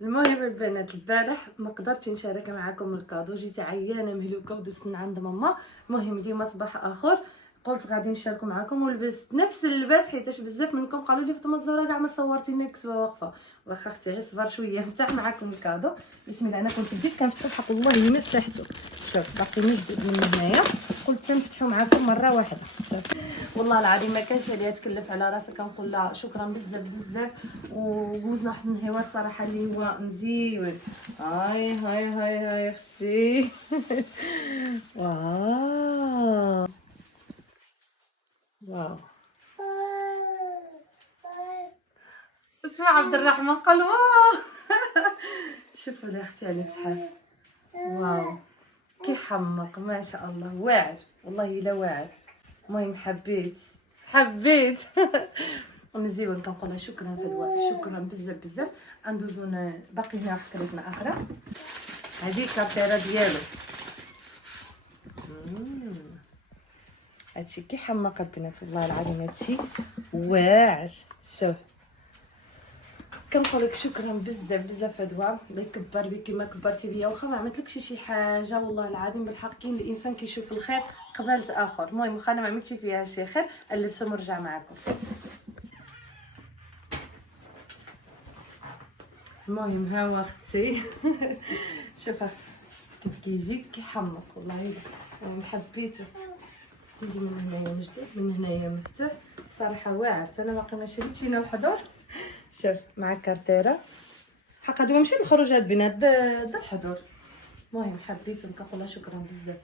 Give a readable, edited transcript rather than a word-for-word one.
المهم البنات، البارح ما قدرتش نشارك معكم الكادو، جيت عيانه مهلوكه ودزت من عند ماما. المهم اليوم صباح اخر قلت غادي نشارك معكم، ولبست نفس اللباس حيتاش بزاف منكم قالوا لي فاطمه الزهراء كاع ما صورتينا كسوه واقفه. واخا اختي غير صبر شويه نفتح معكم الكادو. بسم الله، انا كنت بديت كنفتحو الحق والله ما فتحته. شوف باقي مجدد من هنايا، قلت تنفتحو معكم مره واحده. شوف والله العظيم ما كانش عليها تكلف على راسها، كنقول لها شكرا بزاف بزاف. وجوزنا واحد النهار صراحه اللي هو مزيون. هاي هاي هاي هاي اختي. واو واو. اسمع عبد الرحمن قال واو. شوفوا لي اختي على تحف. واو كي حمق ما شاء الله، واعر والله الا واعر. المهم حبيت. مزيون. كنقول لها شكرا فدوى، شكرا بزاف بزاف. ندوزو باقي هنا واحد كريتنا اخرى، هذه الكارتيره ديالو. هادشي كي حماق البنات والله العظيم، هادشي واعر. شوف كنقول لك شكرا بزاف بزاف فدوى، الله يكبر بك كما كبرتي بيا. واخا ما عملتلكش شي حاجه والله العظيم بالحق كاين الانسان كيشوف الخير قبل اخر. المهم واخا انا ما عملتش فيها شي خير، اللبسه ونرجع معكم. المهم ها هو اختي. شوف اختي كيف كيجي كيحمق والله. حبيته تيجي من هنايا مجدد، من هنايا مفتوح. الصراحه واعر، انا باقي ما شريتش هنا الحضور. شوف مع كارتيرا حق دوما مشيت الخروج البنات دا الحضور. المهم حبيته، كنقول لها شكرا بزاف.